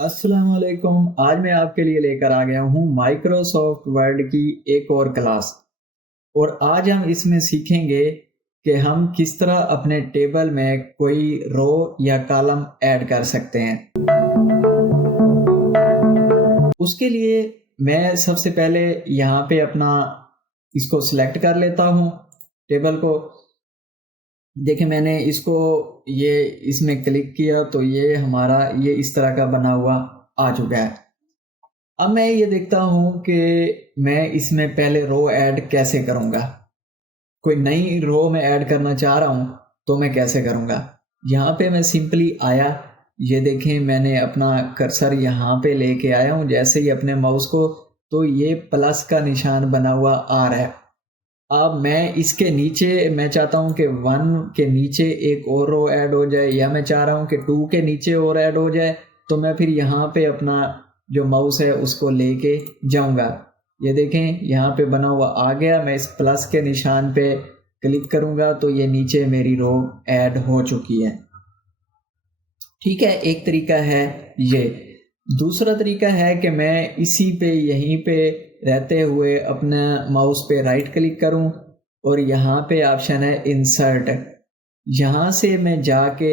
السلام علیکم۔ آج میں آپ کے لیے لے کر آ گیا ہوں مائکروسافٹ ورڈ کی ایک اور کلاس، اور آج ہم اس میں سیکھیں گے کہ ہم کس طرح اپنے ٹیبل میں کوئی رو یا کالم ایڈ کر سکتے ہیں۔ اس کے لیے میں سب سے پہلے یہاں پہ اپنا اس کو سلیکٹ کر لیتا ہوں ٹیبل کو۔ دیکھیں میں نے اس میں کلک کیا تو یہ ہمارا اس طرح کا بنا ہوا آ چکا ہے۔ اب میں یہ دیکھتا ہوں کہ میں اس میں پہلے رو ایڈ کیسے کروں گا۔ کوئی نئی رو میں ایڈ کرنا چاہ رہا ہوں تو میں کیسے کروں گا۔ یہاں پہ میں سمپلی آیا، یہ دیکھیں میں نے اپنا کرسر یہاں پہ لے کے آیا ہوں، جیسے ہی اپنے ماؤس کو تو یہ پلس کا نشان بنا ہوا آ رہا ہے۔ اب میں اس کے نیچے میں چاہتا ہوں کہ 1 کے نیچے ایک اور رو ایڈ ہو جائے، یا میں چاہ رہا ہوں کہ 2 کے نیچے اور ایڈ ہو جائے، تو میں پھر یہاں پہ اپنا جو ماؤس ہے اس کو لے کے جاؤں گا۔ یہ دیکھیں یہاں پہ بنا ہوا آ گیا، میں اس پلس کے نشان پہ کلک کروں گا تو یہ نیچے میری رو ایڈ ہو چکی ہے۔ ٹھیک ہے، ایک طریقہ ہے یہ۔ دوسرا طریقہ ہے کہ میں اسی پہ یہیں پہ رہتے ہوئے اپنا ماؤس پہ رائٹ کلک کروں، اور یہاں پہ آپشن ہے انسرٹ۔ یہاں سے میں جا کے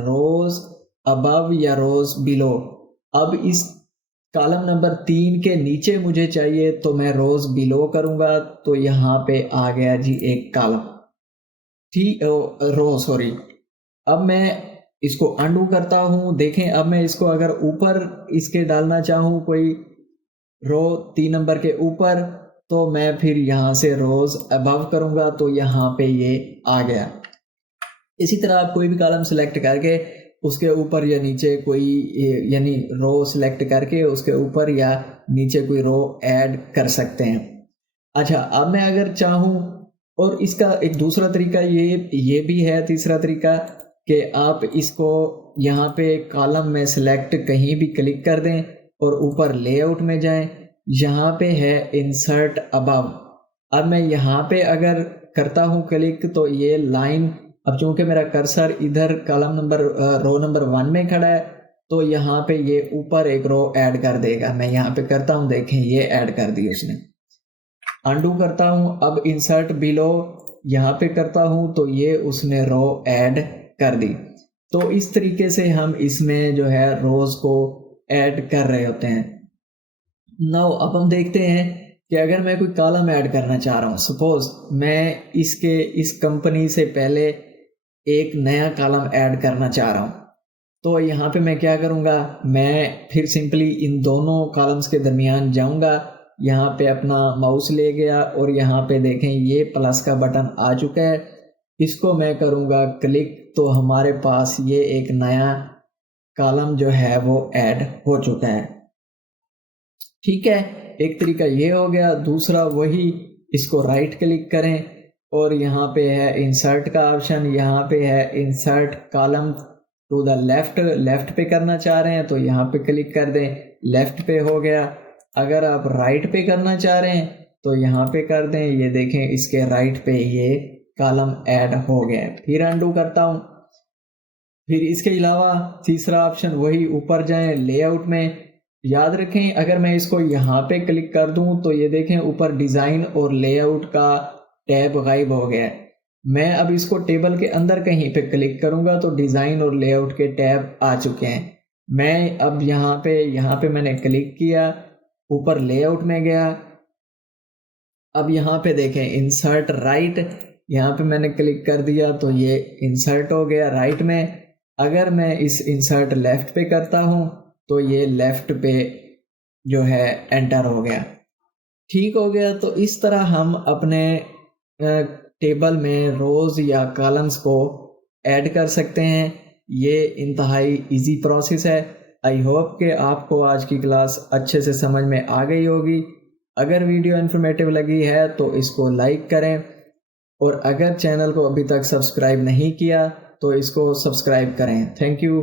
روز ابو یا روز بلو، اب اس کالم نمبر 3 کے نیچے مجھے چاہیے تو میں روز بلو کروں گا تو یہاں پہ آ گیا جی ایک کالم، اب میں اس کو انڈو کرتا ہوں۔ دیکھیں اب میں اس کو اگر اوپر اس کے ڈالنا چاہوں کوئی رو 3 نمبر کے اوپر، تو میں پھر یہاں سے روز ابو کروں گا تو یہاں پہ یہ آ گیا۔ اسی طرح آپ کوئی بھی کالم سلیکٹ کر کے اس کے اوپر یا نیچے کوئی یعنی رو سلیکٹ کر کے اس کے اوپر یا نیچے کوئی رو ایڈ کر سکتے ہیں۔ اچھا، اب میں اگر چاہوں، اور اس کا ایک دوسرا طریقہ یہ بھی ہے، تیسرا طریقہ، کہ آپ اس کو یہاں پہ کالم میں سلیکٹ کہیں بھی کلک کر دیں اور اوپر لے آؤٹ میں جائیں، یہاں پہ ہے انسرٹ ابو۔ اب میں یہاں پہ اگر کرتا ہوں کلک تو یہ لائن، اب چونکہ میرا کرسر ادھر رو نمبر 1 میں کھڑا ہے تو یہاں پہ یہ اوپر ایک رو ایڈ کر دے گا۔ میں یہاں پہ کرتا ہوں، دیکھیں یہ ایڈ کر دی اس نے۔ انڈو کرتا ہوں، اب انسرٹ بلو یہاں پہ کرتا ہوں تو یہ اس نے رو ایڈ کر دی۔ تو اس طریقے سے ہم اس میں جو ہے روز کو ایڈ کر رہے ہوتے ہیں۔ اب ہم دیکھتے ہیں کہ اگر میں کوئی کالم ایڈ کرنا چاہ رہا ہوں، سپوز میں اس کمپنی سے پہلے ایک نیا کالم ایڈ کرنا چاہ رہا ہوں، تو یہاں پہ میں کیا کروں گا، میں پھر سمپلی ان دونوں کالمز کے درمیان جاؤں گا، یہاں پہ اپنا ماؤس لے گیا اور یہاں پہ دیکھیں یہ پلس کا بٹن آ چکا ہے، اس کو میں کروں گا کلک تو ہمارے پاس یہ ایک نیا کالم جو ہے وہ ایڈ ہو چکا ہے۔ ٹھیک ہے، ایک طریقہ یہ ہو گیا۔ دوسرا وہی، اس کو رائٹ کلک کریں اور یہاں پہ ہے انسرٹ کا آپشن، یہاں پہ ہے insert column to the left پہ کرنا چاہ رہے ہیں تو یہاں پہ کلک کر دیں، لیفٹ پہ ہو گیا۔ اگر آپ رائٹ پہ کرنا چاہ رہے ہیں تو یہاں پہ کر دیں، یہ دیکھیں اس کے رائٹ پہ یہ کالم ایڈ ہو گیا۔ پھر انڈو کرتا ہوں۔ پھر اس کے علاوہ تیسرا آپشن وہی، اوپر جائیں لے آؤٹ میں، یاد رکھیں اگر میں اس کو یہاں پہ کلک کر دوں تو یہ دیکھیں اوپر ڈیزائن اور لے آؤٹ کا ٹیب غائب ہو گیا ہے۔ میں اب اس کو ٹیبل کے اندر کہیں پہ کلک کروں گا تو ڈیزائن اور لے آؤٹ کے ٹیب آ چکے ہیں۔ میں اب یہاں پہ میں نے کلک کیا، اوپر لے آؤٹ میں گیا، اب یہاں پہ دیکھیں انسرٹ رائٹ، یہاں پہ میں نے کلک کر دیا تو یہ انسرٹ ہو گیا رائٹ میں۔ اگر میں اس انسرٹ لیفٹ پہ کرتا ہوں تو یہ لیفٹ پہ جو ہے انٹر ہو گیا۔ ٹھیک ہو گیا۔ تو اس طرح ہم اپنے ٹیبل میں روز یا کالمز کو ایڈ کر سکتے ہیں۔ یہ انتہائی ایزی پروسیس ہے۔ آئی ہوپ کہ آپ کو آج کی کلاس اچھے سے سمجھ میں آ گئی ہوگی۔ اگر ویڈیو انفارمیٹیو لگی ہے تو اس کو لائک کریں، اور اگر چینل کو ابھی تک سبسکرائب نہیں کیا تو اس کو سبسکرائب کریں۔ Thank you.